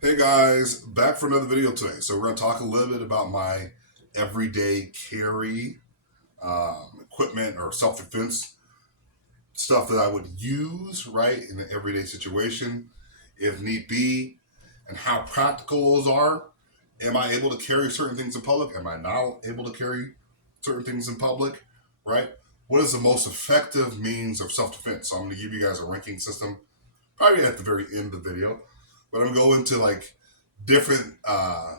Hey guys, back for another video today. So we're going to talk a little bit about my everyday carry equipment or self-defense stuff that I would use right in an everyday situation if need be, and how practical those are. Am I able to carry certain things in public? Am I not able to carry certain things in public? Right? What is the most effective means of self-defense? So I'm going to give you guys a ranking system probably at the very end of the video, but I'm going to go into like different uh,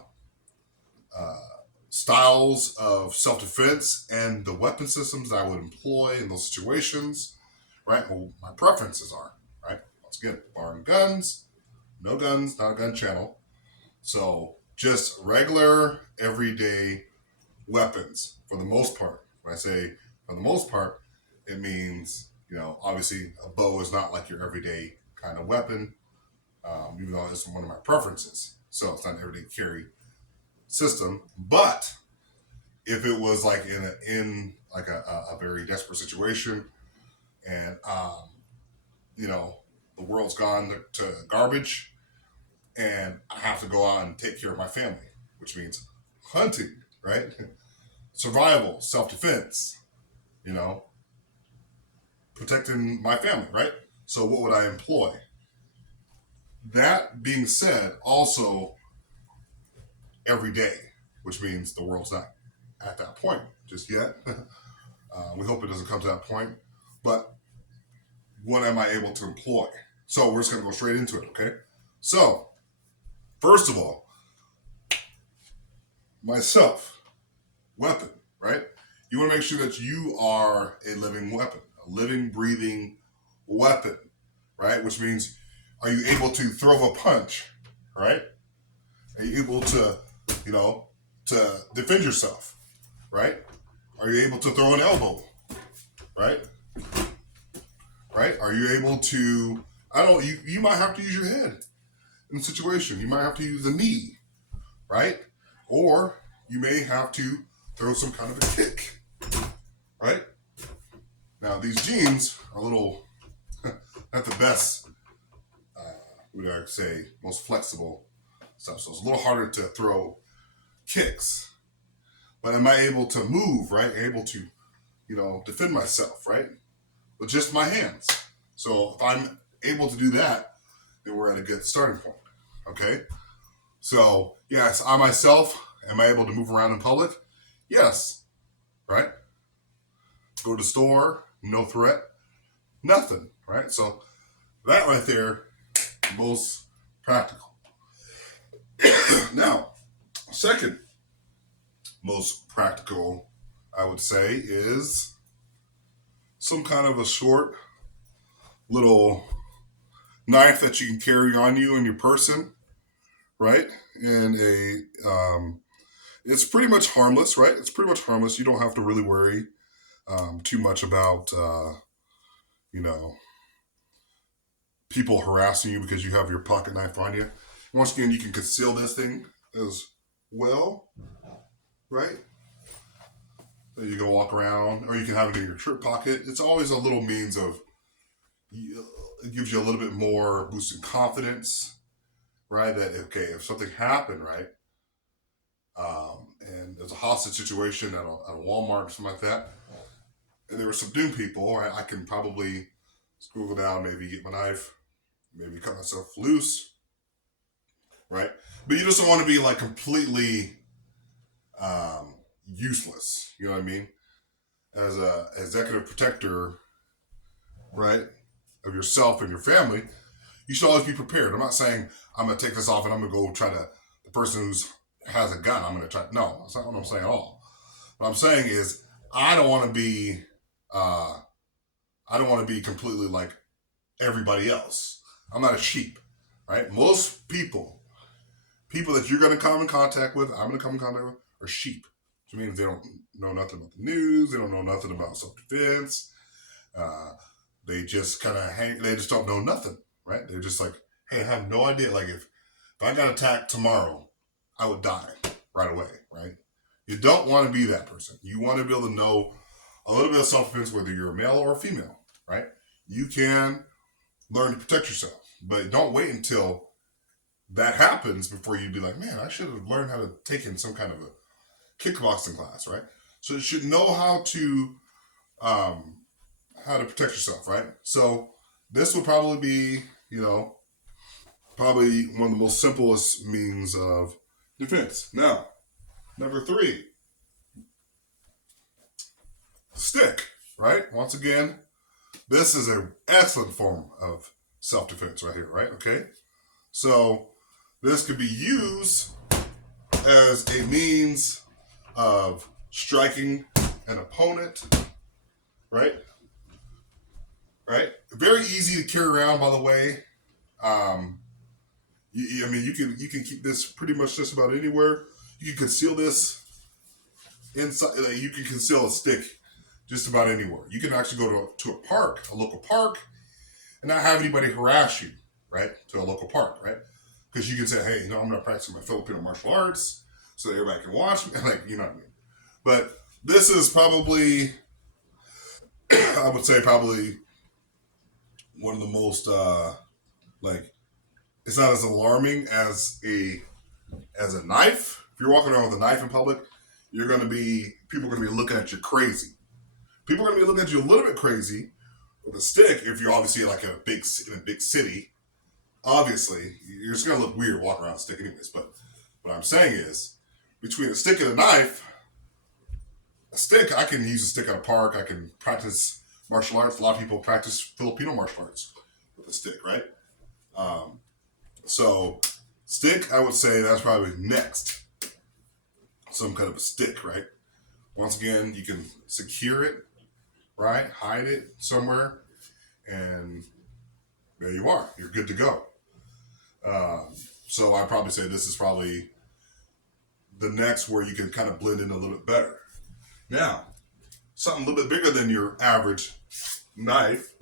styles of self-defense and the weapon systems that I would employ in those situations, right? Well, my preferences are, right? Once again, barring guns, no guns, not a gun channel. So just regular, everyday weapons for the most part. When I say for the most part, it means, obviously a bow is not like your everyday kind of weapon, even though it's one of my preferences. So it's not an everyday carry system. But if it was like in like a very desperate situation, and the world's gone to garbage, and I have to go out and take care of my family, which means hunting, right? Survival, self defense, you know, protecting my family, right? So what would I employ? That being said, also every day, which means the world's not at that point just yet. We hope it doesn't come to that point. But what am I able to employ? So we're just going to go straight into it, okay? So, first of all, myself, weapon, right? You want to make sure that you are a living weapon, a living, breathing weapon, right? Which means, are you able to throw a punch, right? Are you able to, to defend yourself, right? Are you able to throw an elbow, right? Right? Are you able to? I don't. You might have to use your head in a situation. You might have to use a knee, right? Or you may have to throw some kind of a kick, right? Now these jeans are a little not the best. Would I say most flexible stuff? So it's a little harder to throw kicks. But am I able to move, right? Able to, defend myself, right? With just my hands. So if I'm able to do that, then we're at a good starting point. Okay? So, yes, I myself, am I able to move around in public? Yes. Right? Go to the store, no threat, nothing. Right? So that right there, most practical. Now, second most practical, I would say, is some kind of a short little knife that you can carry on you in your person, right? And it's pretty much harmless, right? It's pretty much harmless. You don't have to really worry too much about, you know, people harassing you because you have your pocket knife on you. Once again, you can conceal this thing as well, right? So you can walk around, or you can have it in your shirt pocket. It's always a little means of, it gives you a little bit more boosting confidence, right? That, okay, if something happened, right? And there's a hostage situation at a Walmart or something like that, and there were subdued people, right? I can probably squiggle down, maybe get my knife, maybe cut myself loose, right? But you just don't want to be like completely useless. You know what I mean? As a executive protector, right, of yourself and your family, you should always be prepared. I'm not saying I'm gonna take this off and I'm gonna go try to the person who's has a gun. I'm gonna try. No, that's not what I'm saying at all. What I'm saying is I don't want to be I don't want to be completely like everybody else. I'm not a sheep, right? Most people that you're going to come in contact with, I'm going to come in contact with, are sheep. Which means they don't know nothing about the news. They don't know nothing about self-defense. They just kind of hang. They just don't know nothing, right? They're just like, hey, I have no idea. Like if I got attacked tomorrow, I would die right away, right? You don't want to be that person. You want to be able to know a little bit of self-defense, whether you're a male or a female, right? You can learn to protect yourself, but don't wait until that happens before you'd be like, man, I should have learned how to take in some kind of a kickboxing class, right? So you should know um, how to protect yourself, right? So this would probably be, probably one of the most simplest means of defense. Now, number 3, stick, right? Once again, this is an excellent form of self-defense right here, right? Okay. So this could be used as a means of striking an opponent, right? Right? Very easy to carry around, by the way. I mean, you can keep this pretty much just about anywhere. You can conceal this inside. You can conceal a stick just about anywhere. You can actually go to a park, a local park, and not have anybody harass you, right? To a local park, right? Because you can say, hey, I'm going to practice my Filipino martial arts so that everybody can watch me. Like, you know what I mean? But this is probably, I would say, probably one of the most, like, it's not as alarming as a knife. If you're walking around with a knife in public, people are going to be looking at you crazy. People are going to be looking at you a little bit crazy with a stick. If you're obviously like in a big city, obviously you're just going to look weird walking around with a stick anyways. But what I'm saying is, between a stick and a knife, a stick, I can use a stick at a park. I can practice martial arts. A lot of people practice Filipino martial arts with a stick, right? So stick, I would say that's probably next. Some kind of a stick, right? Once again, you can secure it, right? Hide it somewhere, and there you are. You're good to go. So I'd probably say this is probably the next where you can kind of blend in a little bit better. Now, something a little bit bigger than your average knife.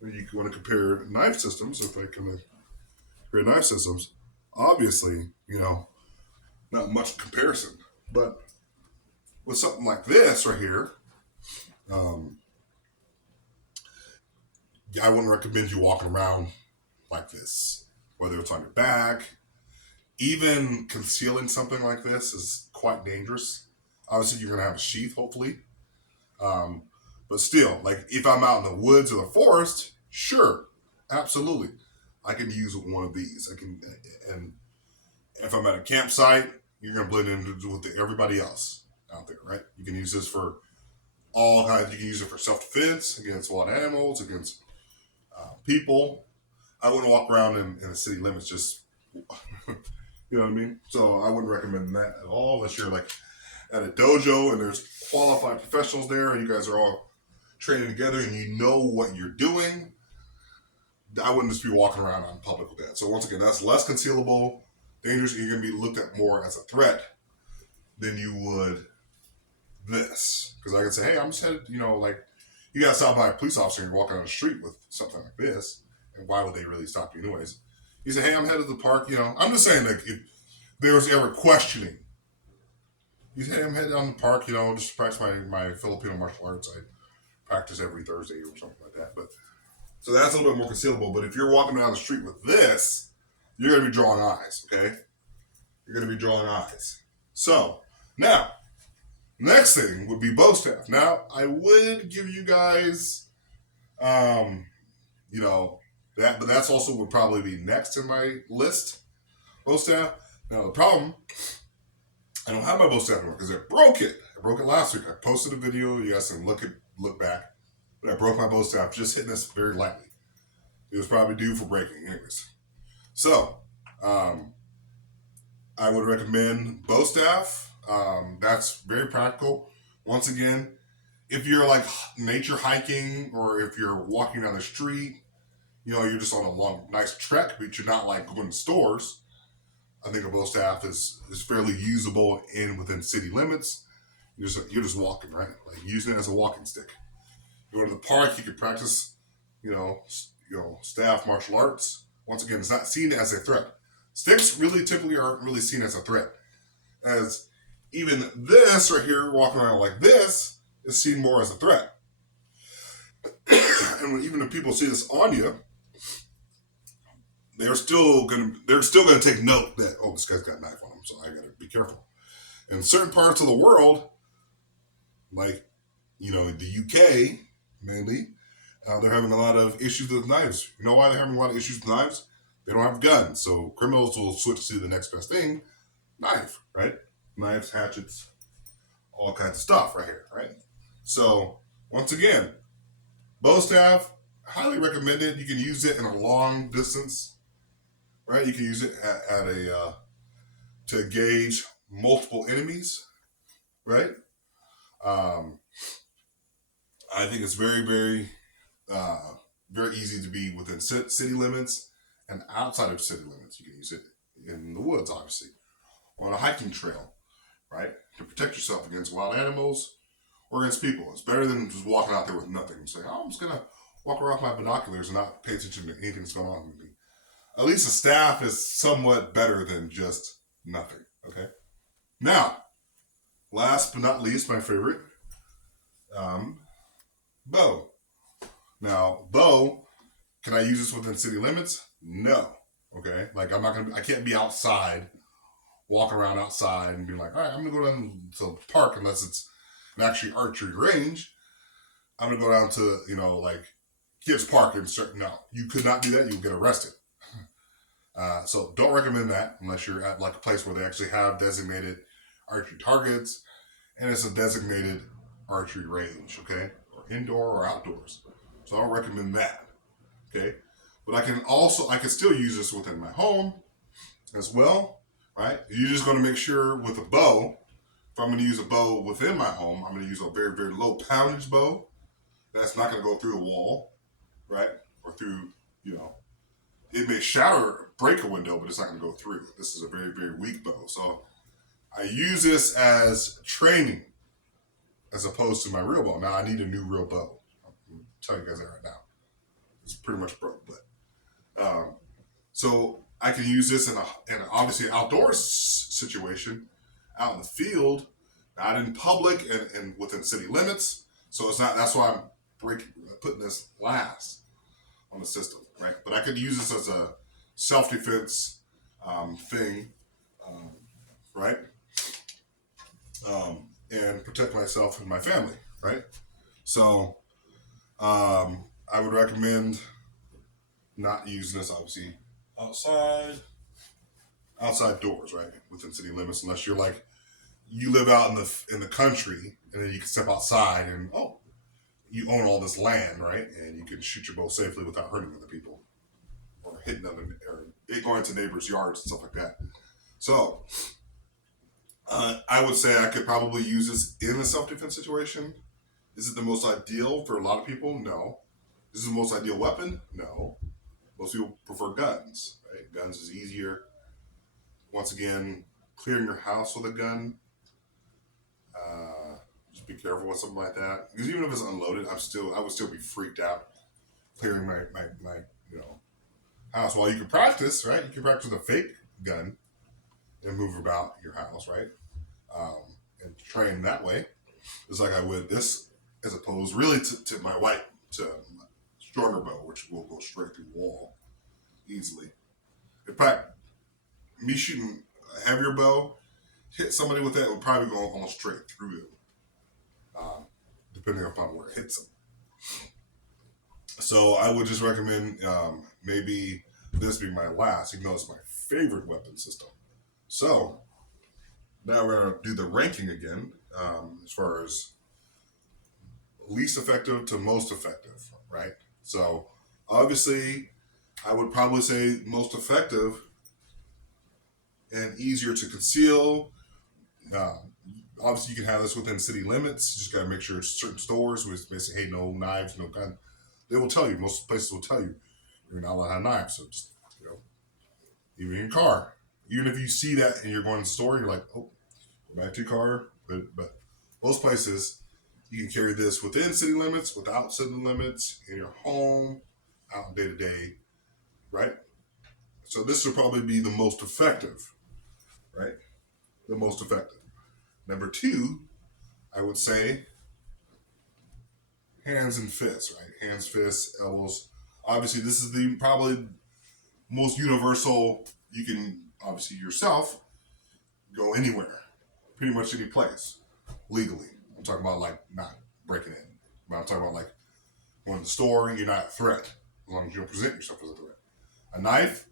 You want to compare knife systems. If I can compare knife systems, obviously, not much comparison. But with something like this right here, I wouldn't recommend you walking around like this, whether it's on your back. Even concealing something like this is quite dangerous. Obviously, you're going to have a sheath, hopefully. But still, like if I'm out in the woods or the forest, sure, absolutely, I can use one of these. And if I'm at a campsite, you're going to blend in with everybody else out there, right? You can use this for all kinds. You can use it for self-defense against wild animals, against people. I wouldn't walk around in the city limits just, you know what I mean? So I wouldn't recommend that at all unless you're like at a dojo and there's qualified professionals there and you guys are all training together and you know what you're doing. I wouldn't just be walking around on public with that. So once again, that's less concealable, dangerous, and you're going to be looked at more as a threat than you would this. Because I can say, hey, I'm just headed, like you got stopped by a police officer and you're walking on the street with something like this. And why would they really stop you anyways? You say, hey, I'm headed to the park. I'm just saying, like, if there was ever questioning, you say, hey, I'm headed on the park, just to practice my Filipino martial arts. I practice every Thursday or something like that. But so that's a little bit more concealable. But if you're walking down the street with this, you're going to be drawing eyes, okay? You're going to be drawing eyes. So now, next thing would be bow staff. Now, I would give you guys, but that's also would probably be next in my list. Bow staff. Now the problem, I don't have my bow staff anymore because I broke it. I broke it last week. I posted a video. You guys can look back. But I broke my bow staff just hitting this very lightly. It was probably due for breaking, anyways. So, I would recommend bow staff. That's very practical. Once again, if you're like nature hiking or if you're walking down the street, you're just on a long, nice trek, but you're not like going to stores. I think a bow staff is fairly usable within city limits. You're just walking, right? Like using it as a walking stick. You go to the park, you can practice, staff martial arts. Once again, it's not seen as a threat. Sticks really typically aren't really seen as a threat. As even this right here, walking around like this, is seen more as a threat. And even if people see this on you, they're still gonna take note that, oh, this guy's got a knife on him, so I gotta be careful. In certain parts of the world, like the UK mainly, they're having a lot of issues with knives. You know why they're having a lot of issues with knives? They don't have guns, so criminals will switch to the next best thing, knife, right? Knives, hatchets, all kinds of stuff right here, right? So once again, bow staff, highly recommended. You can use it in a long distance, right? You can use it at a to engage multiple enemies, right? Um, I think it's uh, very easy to be within city limits and outside of city limits. You can use it in the woods, obviously, or on a hiking trail, right? To protect yourself against wild animals or against people. It's better than just walking out there with nothing and saying, oh, I'm just going to walk around with my binoculars and not pay attention to anything that's going on with me. At least a staff is somewhat better than just nothing, okay? Now, last but not least, my favorite, um, bow. Now, bow, can I use this within city limits? No. Okay? Like, I can't be outside, walking around outside and be like, all right, I'm going to go down to the park unless it's an actually archery range. I'm going to go down to, like, kids' park and start. No, you could not do that. You'll get arrested. So don't recommend that unless you're at, like, a place where they actually have designated archery targets and it's a designated archery range, okay? Or indoor or outdoors. So I don't recommend that. Okay, but I can still use this within my home as well, right? You're just going to make sure with a bow, if I'm going to use a bow within my home, I'm going to use a very, very low poundage bow. That's not going to go through a wall, right? Or through, it may break a window, but it's not going to go through. This is a very, very weak bow. So I use this as training as opposed to my real bow. Now I need a new real bow. I'm telling you guys that right now. It's pretty much broke, but so I can use this in an obviously outdoors situation, out in the field, not in public and within city limits. So it's not. That's why I'm putting this last on the system, right? But I could use this as a self defense thing, um, right? And protect myself and my family, right? So I would recommend not using this obviously outside doors, right? Within city limits, unless you're like you live out in the country and then you can step outside and you own all this land, right? And you can shoot your bow safely without hurting other people or hitting them or going to neighbors' yards and stuff like that. So I would say I could probably use this in a self-defense situation. Is it the most ideal for a lot of people? No. Is it the most ideal weapon? No. Most people prefer guns, right? Guns is easier. Once again, clearing your house with a gun. Just be careful with something like that. Because even if it's unloaded, I would still be freaked out clearing my house. While you can practice, right? You can practice with a fake gun and move about your house, right? And train that way. Just like I would this, as opposed really to my stronger bow, which will go straight through the wall easily. In fact, me shooting a heavier bow, hit somebody with that would probably go almost straight through them, depending upon where it hits them. So I would just recommend maybe this being my last, even though it's my favorite weapon system. So now we're going to do the ranking again, as far as least effective to most effective, right? So obviously, I would probably say most effective and easier to conceal. Obviously, you can have this within city limits. You just got to make sure certain stores with basically, hey, no knives, no gun. They will tell you. Most places will tell you you're not allowed to have knives. So just even in your car, even if you see that and you're going to the store, you're like, oh, go back to your car. But most places, you can carry this within city limits, without city limits, in your home, out day to day, right? So this will probably be the most effective, right? The most effective. Number two, I would say hands and fists, right? Hands, fists, elbows. Obviously, this is probably most universal. You can obviously yourself go anywhere, pretty much any place, legally. I'm talking about like not breaking in, but I'm talking about like going to the store. You're not a threat as long as you don't present yourself as a threat. A knife,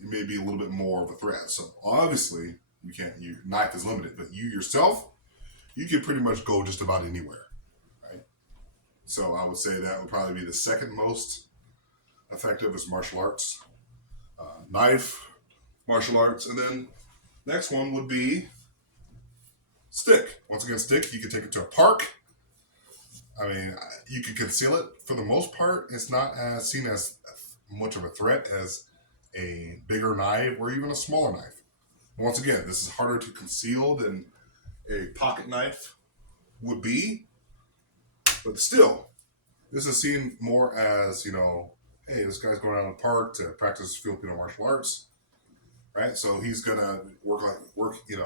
it may be a little bit more of a threat. So obviously, you can't. Your knife is limited, but you yourself, you can pretty much go just about anywhere, right? So I would say that would probably be the second most effective is martial arts, knife, martial arts, and then next one would be stick. Once again, stick. You can take it to a park. I mean, you can conceal it for the most part. It's not as seen as much of a threat as a bigger knife or even a smaller knife. Once again, this is harder to conceal than a pocket knife would be, but still, this is seen more as, hey, this guy's going out in the park to practice Filipino martial arts, right? So he's gonna work,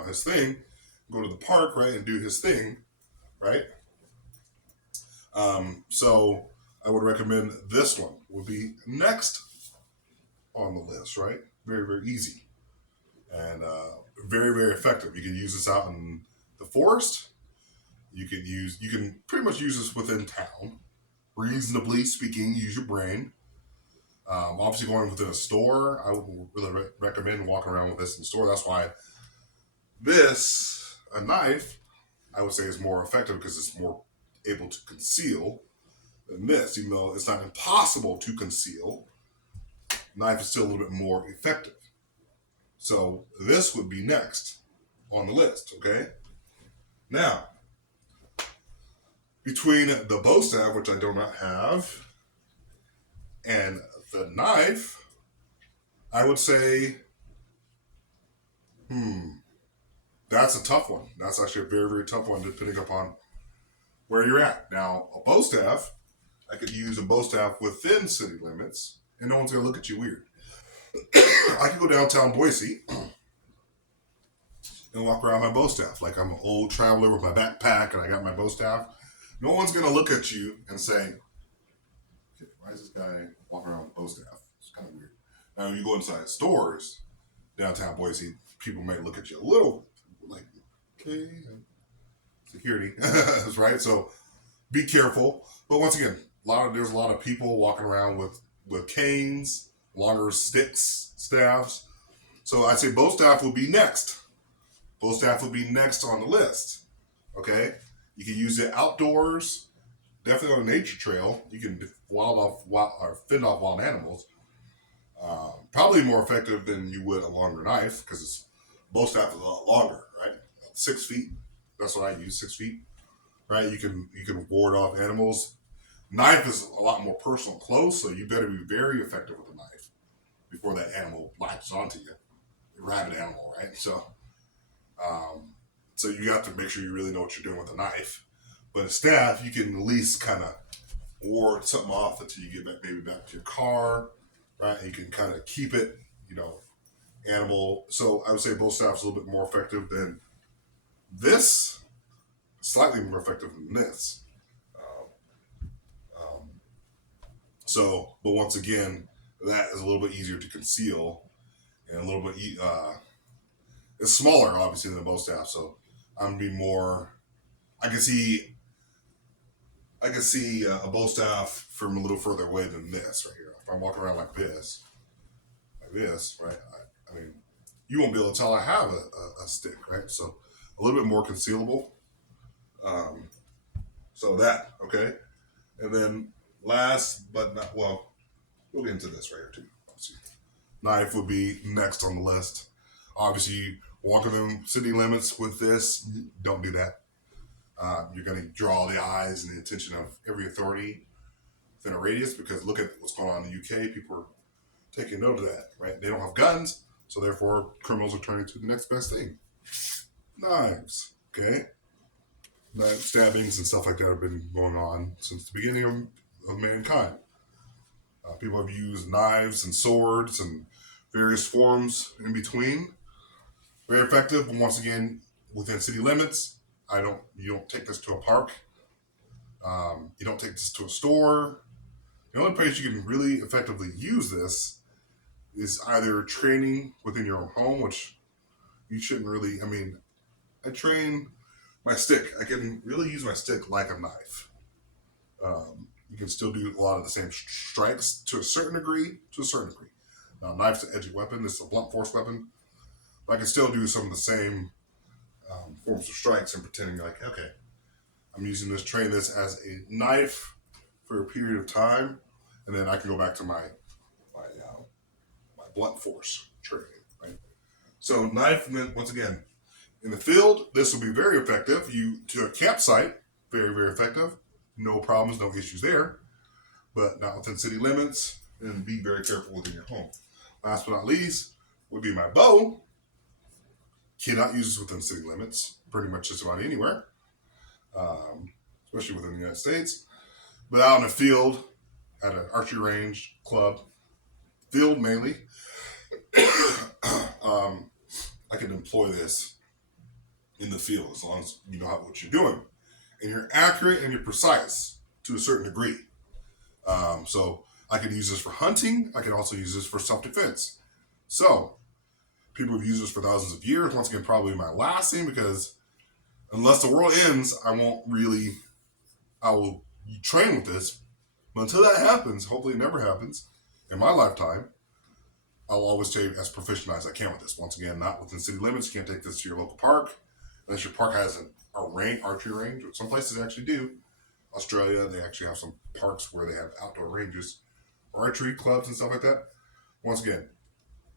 his thing, go to the park, right, and do his thing, right? So I would recommend this one would be next on the list, right? Very, very easy and very, very effective. You can use this out in the forest. You can pretty much use this within town. Reasonably speaking, use your brain. Obviously, going within a store, I would really recommend walking around with this in the store. That's why a knife, I would say is more effective because it's more able to conceal than this. Even though it's not impossible to conceal, knife is still a little bit more effective. So this would be next on the list, okay? Now, between the bow staff, which I do not have, and the knife, I would say, that's a tough one. That's actually a very, very tough one depending upon where you're at. Now, a bow staff, I could use a bow staff within city limits, and no one's going to look at you weird. I could go downtown Boise and walk around my bow staff like I'm an old traveler with my backpack and I got my bow staff. No one's going to look at you and say, okay, why is this guy walking around with a bow staff? It's kind of weird. Now, you go inside stores, downtown Boise, people might look at you a little like, okay, security, right? So be careful. But once again, there's a lot of people walking around with canes, longer sticks, staffs. So I'd say bow staff would be next. Bow staff would be next on the list. Okay, you can use it outdoors, definitely on a nature trail. You can fend off wild animals. Probably more effective than you would a longer knife because bow staff is a lot longer, right? 6 feet. That's what I use. 6 feet, right? You can ward off animals. Knife is a lot more personal, close, so you better be very effective with a knife before that animal latches onto you. A rabid animal, right? So you have to make sure you really know what you're doing with a knife. But a staff, you can at least kind of ward something off until you get maybe back to your car, right? And you can kind of keep it, animal. So I would say bow staff is a little bit more effective than this, slightly more effective than this. But once again, that is a little bit easier to conceal and a little bit, it's smaller, obviously, than a bow staff. So I'm gonna be more, I can see a bow staff from a little further away than this right here. If I'm walking around like this, right? I mean, you won't be able to tell I have a stick, right? So a little bit more concealable. So that, okay? And then last but not, well, we'll get into this right here too. Let's see. Knife would be next on the list. Obviously, walking in city limits with this, don't do that. You're going to draw the eyes and the attention of every authority within a radius because look at what's going on in the UK. People are taking note of that, right? They don't have guns, so therefore criminals are turning to the next best thing. Knives, okay? Knife stabbings and stuff like that have been going on since the beginning of mankind. People have used knives and swords and various forms in between. Very effective, but once again, within city limits. You don't take this to a park. You don't take this to a store. The only place you can really effectively use this is either training within your own home, which you shouldn't really, I mean, I train my stick. I can really use my stick like a knife. You can still do a lot of the same strikes to a certain degree. Now, knife's an edgy weapon. This is a blunt force weapon. But I can still do some of the same forms of strikes and pretending like, okay, I'm using this, train this as a knife for a period of time, and then I can go back to my blunt force training, right? So knife, once again, in the field, this will be very effective. To a campsite, very, very effective. No problems, no issues there. But not within city limits, and be very careful within your home. Last but not least would be my bow. Cannot use this within city limits, pretty much just about anywhere, especially within the United States. But out in the field, at an archery range, club, field mainly, I can employ this in the field as long as you know what you're doing. And you're accurate and you're precise to a certain degree. So I can use this for hunting. I can also use this for self-defense. So people have used this for thousands of years. Once again, probably my last thing, because unless the world ends, I will train with this. But until that happens, hopefully it never happens in my lifetime, I'll always stay as proficient as I can with this. Once again, not within city limits. You can't take this to your local park unless your park has archery range. Some places actually do. Australia, they actually have some parks where they have outdoor ranges, archery clubs and stuff like that. Once again,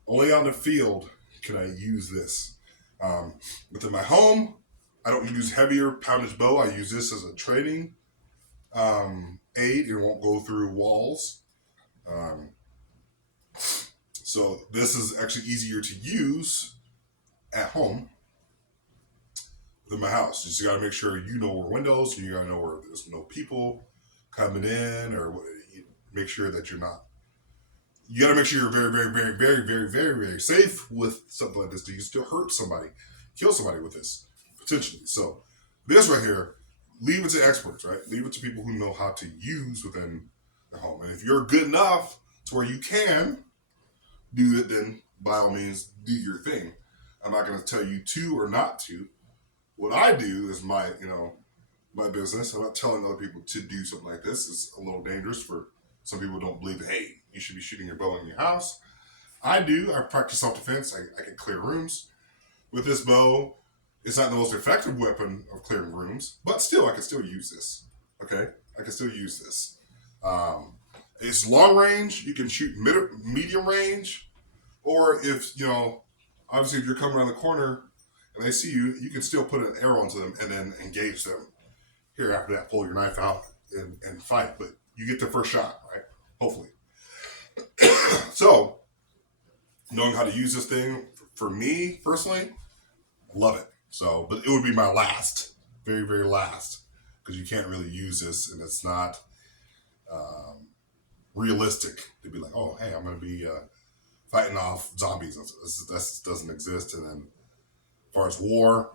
only on the field can I use this. Within my home, I don't use heavier poundage bow. I use this as a training aid. It won't go through walls. So this is actually easier to use at home than my house. You just got to make sure you know where windows, you got to know where there's no people coming in, or make sure that you're not. You got to make sure you're very, very, very, very, very, very, very safe with something like this. Do you still hurt somebody, kill somebody with this potentially? So this right here, leave it to experts, right? Leave it to people who know how to use within the home. And if you're good enough to where you can do it, then by all means do your thing. I'm not going to tell you to or not to. What I do is my business. I'm not telling other people to do something like this. It's a little dangerous for some people. Don't believe, hey, you should be shooting your bow in your house. I do. I practice self-defense. I can clear rooms with this bow. It's not the most effective weapon of clearing rooms, but still, I can still use this. Okay, I can still use this. It's long range. You can shoot medium range, or if obviously if you're coming around the corner and they see you, you can still put an arrow into them and then engage them. Here, after that, pull your knife out and fight. But you get the first shot, right? Hopefully. So, knowing how to use this thing, for me personally, love it. So, but it would be my last, very, very last, because you can't really use this, and it's not realistic to be like, oh, hey, I'm going to be fighting off zombies. That doesn't exist. And then as far as war,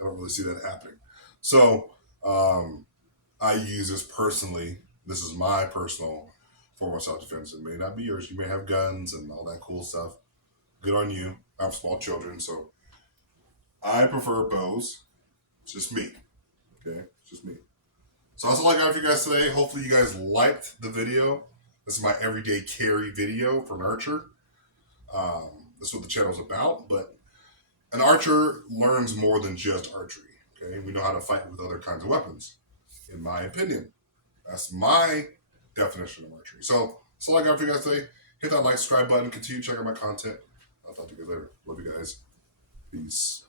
I don't really see that happening. So I use this personally. This is my personal form of self-defense. It may not be yours. You may have guns and all that cool stuff. Good on you. I have small children, so I prefer bows. It's just me. Okay? It's just me. So that's all I got for you guys today. Hopefully you guys liked the video. This is my everyday carry video for an archer. That's what the channel is about. But an archer learns more than just archery. Okay? We know how to fight with other kinds of weapons, in my opinion. That's my definition of archery. So that's all I got for you guys today. Hit that like, subscribe button. Continue checking out my content. I'll talk to you guys later. Love you guys. Peace.